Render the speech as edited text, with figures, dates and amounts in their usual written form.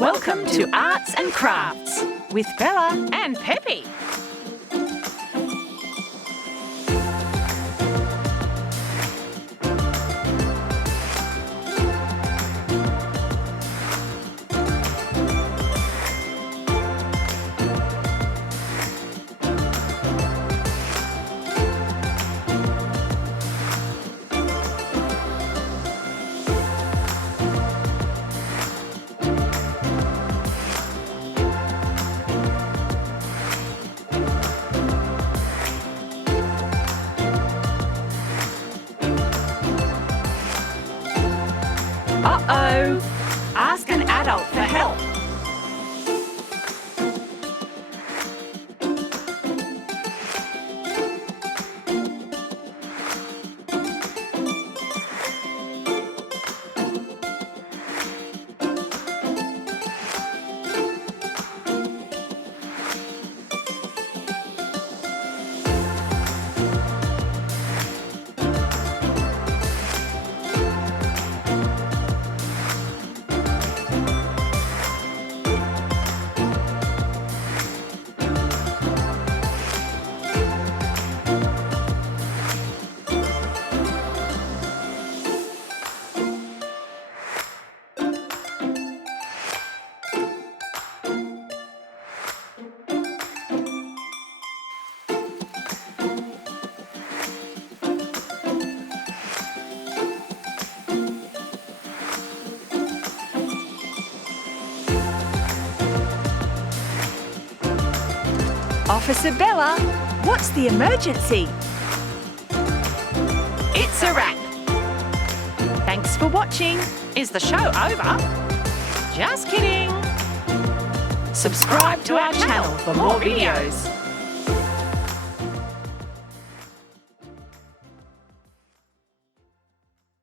Welcome to Arts and Crafts with Bella and Peppy. Uh-oh! Ask an adult for help. Officer Bella, what's the emergency? It's a wrap. Thanks for watching. Is the show over? Just kidding. Subscribe to our channel for more videos.